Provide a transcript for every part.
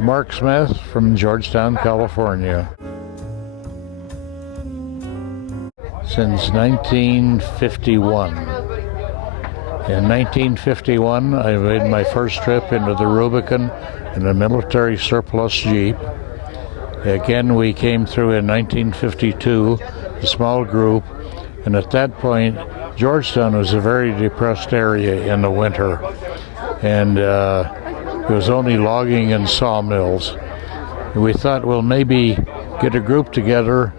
Mark Smith from Georgetown, California. Since 1951. In 1951, I made my first trip into the Rubicon in a military surplus Jeep. Again, we came through in 1952, a small group, and at that point, Georgetown was a very depressed area in the winter, and it was only logging and sawmills. We thought, well, maybe get a group together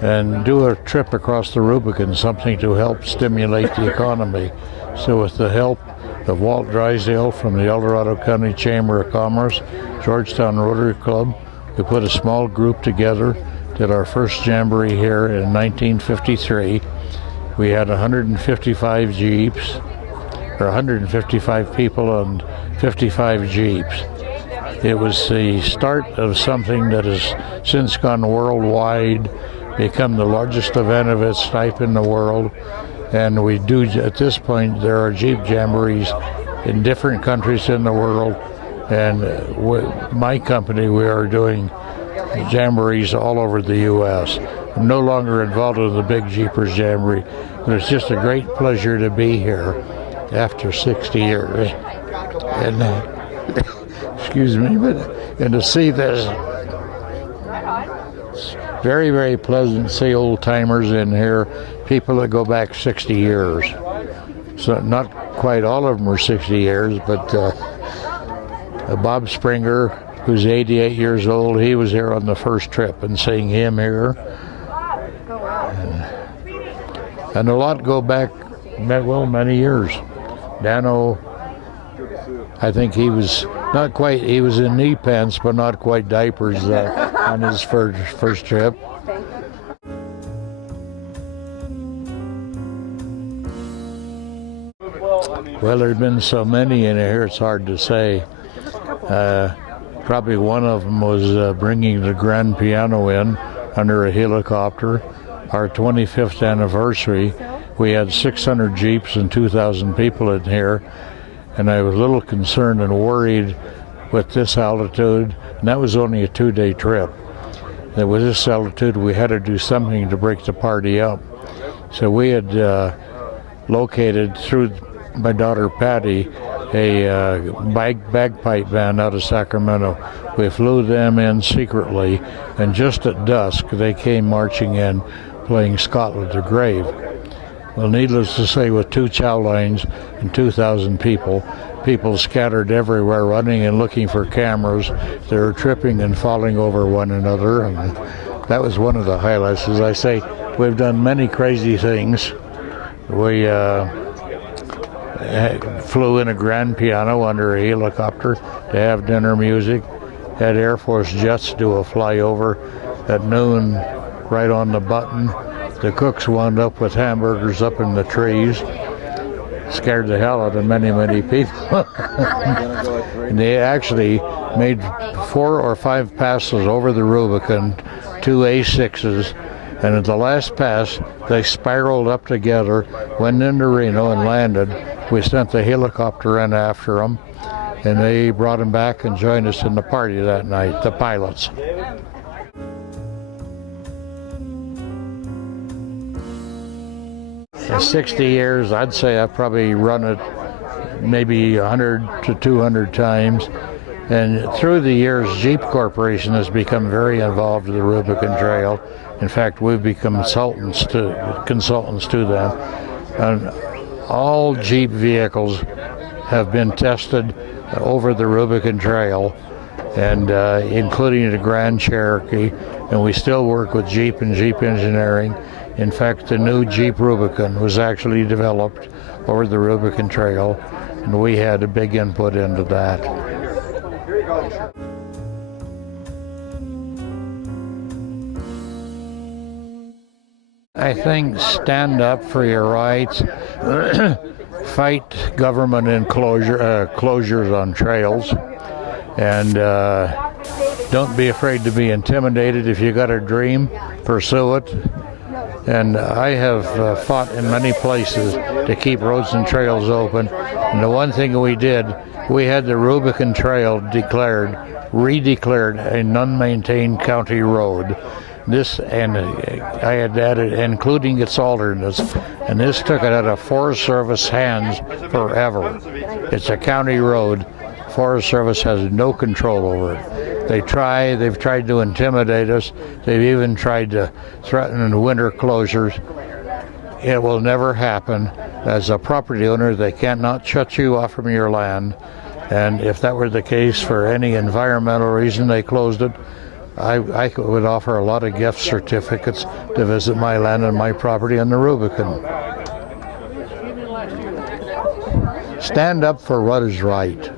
and do a trip across the Rubicon, something to help stimulate the economy. So with the help of Walt Drysdale from the El Dorado County Chamber of Commerce, Georgetown Rotary Club, we put a small group together, did our first jamboree here in 1953. We had 155 Jeeps, or 155 people and 55 Jeeps. It was the start of something that has since gone worldwide, become the largest event of its type in the world. And we do, at this point, there are Jeep Jamborees in different countries in the world. And with my company, we are doing jamborees all over the U.S. I'm no longer involved in the big Jeepers Jamboree, but it's just a great pleasure to be here after 60 years. And, excuse me, and to see this. It's very, very pleasant to see old timers in here, people that go back 60 years. So not quite all of them are 60 years, but Bob Springer, who's 88 years old, he was here on the first trip, and seeing him here. And a lot go back, well, many years. Dano, I think he was not quite, he was in knee pants, but not quite diapers on his first trip. Well, there's been so many in here, it's hard to say. Probably one of them was bringing the grand piano in under a helicopter. Our 25th anniversary, we had 600 Jeeps and 2,000 people in here, and I was a little concerned and worried with this altitude, and that was only a 2-day trip. And with this altitude, we had to do something to break the party up. So we had located, through my daughter Patty, a bagpipe band out of Sacramento. We flew them in secretly, and just at dusk they came marching in playing Scotland the Grave. Well, needless to say, with 2 chow lines and 2,000 people scattered everywhere, running and looking for cameras. They were tripping and falling over one another, and that was one of the highlights. As I say, we've done many crazy things. We flew in a grand piano under a helicopter to have dinner music, had Air Force jets do a flyover at noon right on the button. The cooks wound up with hamburgers up in the trees. Scared the hell out of many, many people. And they actually made 4 or 5 passes over the Rubicon, 2 A6s, and at the last pass, they spiraled up together, went into Reno and landed. We sent the helicopter in after them, and they brought them back and joined us in the party that night, the pilots. In 60 years, I'd say I've probably run it maybe 100 to 200 times. And through the years, Jeep Corporation has become very involved with the Rubicon Trail. In fact, we've become consultants to them. And all Jeep vehicles have been tested over the Rubicon Trail, and including the Grand Cherokee. And we still work with Jeep and Jeep Engineering. In fact, the new Jeep Rubicon was actually developed over the Rubicon Trail, and we had a big input into that. I think stand up for your rights, fight government closures on trails, and don't be afraid to be intimidated. If you got a dream, pursue it. And I have fought in many places to keep roads and trails open. And the one thing we did we had the Rubicon Trail redeclared a non-maintained county road. This, and I had added, including its alternates, and this took it out of Forest Service hands forever. It's a county road. Forest Service has no control over it. They've tried to intimidate us. They've even tried to threaten winter closures. It will never happen. As a property owner, they cannot shut you off from your land. And if that were the case for any environmental reason they closed it, I would offer a lot of gift certificates to visit my land and my property on the Rubicon. Stand up for what is right.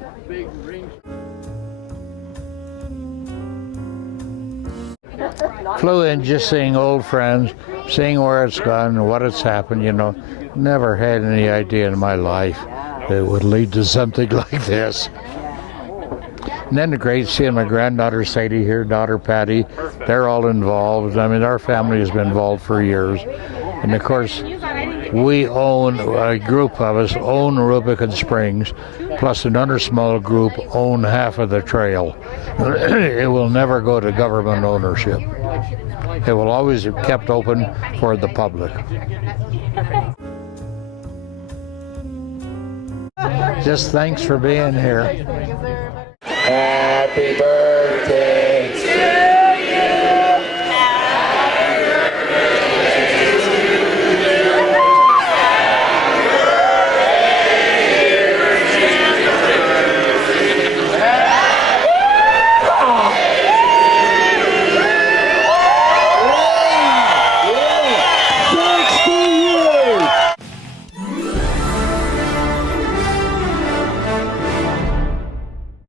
Flew in just seeing old friends, seeing where it's gone and what it's happened, you know. Never had any idea in my life that it would lead to something like this. And then the great seeing my granddaughter Sadie here, daughter Patty, they're all involved. I mean, our family has been involved for years. And of course, we own, a group of us own Rubicon Springs, plus another small group own half of the trail. It will never go to government ownership. It will always be kept open for the public. Just thanks for being here. Happy birthday